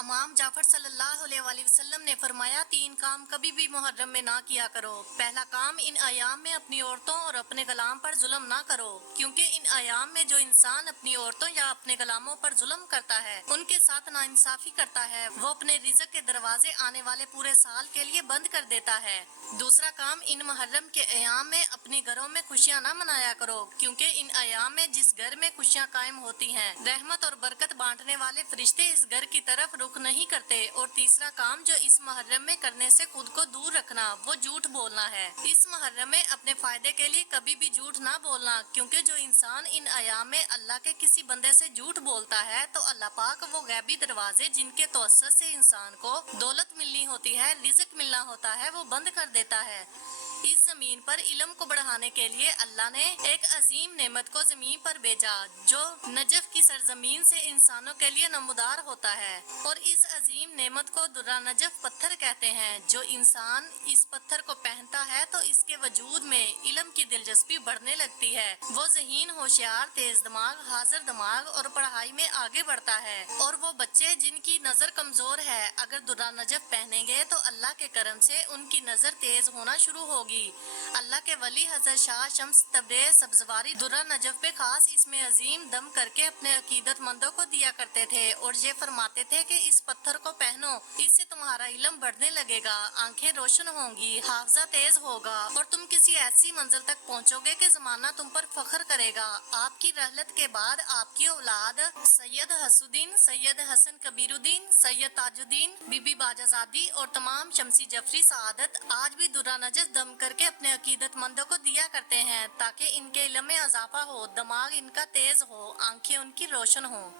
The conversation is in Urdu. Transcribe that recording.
امام جعفر صلی اللہ علیہ وآلہ وسلم نے فرمایا، 3 کام کبھی بھی محرم میں نہ کیا کرو۔ پہلا کام، ان ایام میں اپنی عورتوں اور اپنے غلام پر ظلم نہ کرو، کیونکہ ان ایام میں جو انسان اپنی عورتوں یا اپنے غلاموں پر ظلم کرتا ہے، ان کے ساتھ ناانصافی کرتا ہے، وہ اپنے رزق کے دروازے آنے والے پورے سال کے لیے بند کر دیتا ہے۔ دوسرا کام، ان محرم کے ایام میں اپنے گھروں میں خوشیاں نہ منایا کرو، کیونکہ ان ایام میں جس گھر میں خوشیاں قائم ہوتی ہیں، رحمت اور برکت بانٹنے والے فرشتے اس گھر کی طرف رخ نہیں کرتے۔ اور تیسرا کام جو اس محرم میں کرنے سے خود کو دور رکھنا، وہ جھوٹ بولنا ہے۔ اس محرم میں اپنے فائدے کے لیے کبھی بھی جھوٹ نہ بولنا، کیونکہ جو انسان ان ایام میں اللہ کے کسی بندے سے جھوٹ بولتا ہے تو اللہ پاک وہ غیبی دروازے جن کے توسط سے انسان کو دولت ملنی ہوتی ہے، رزق ملنا ہوتا ہے، وہ بند کر دیتا ہے۔ اس زمین پر علم کو بڑھانے کے لیے اللہ نے ایک عظیم نعمت کو زمین پر بھیجا، جو نجف کی سرزمین سے انسانوں کے لیے نمودار ہوتا ہے، اور اس عظیم نعمت کو درہ نجف پتھر کہتے ہیں۔ جو انسان اس پتھر کو پہنتا ہے تو اس کے وجود میں علم کی دلچسپی بڑھنے لگتی ہے، وہ ذہین، ہوشیار، تیز دماغ، حاضر دماغ اور پڑھائی میں آگے بڑھتا ہے۔ اور وہ بچے جن کی نظر کمزور ہے، اگر درہ نجف پہنیں گے تو اللہ کے کرم سے ان کی نظر تیز ہونا شروع ہوگی۔ اللہ کے ولی حضرت شاہ شمس تبریز سبزواری درہ نجف پہ خاص اسم عظیم دم کر کے اپنے عقیدت مندوں کو دیا کرتے تھے، اور یہ فرماتے تھے کہ اس پتھر کو پہنو، اس سے تمہارا علم بڑھنے لگے گا، آنکھیں روشن ہوں گی، حافظہ تیز ہوگا، اور تم کسی ایسی منزل تک پہنچو گے کہ زمانہ تم پر فخر کرے گا۔ آپ کی رحلت کے بعد آپ کی اولاد سید حسودین، سید حسن کبیر الدین، سید تاج الدین، بی بی باجازادی اور تمام شمسی جعفری سعادت آج بھی درہ نجف دم کر کے اپنے عقیدت مندوں کو دیا کرتے ہیں، تاکہ ان کے علم میں اضافہ ہو، دماغ ان کا تیز ہو، آنکھیں ان کی روشن ہوں۔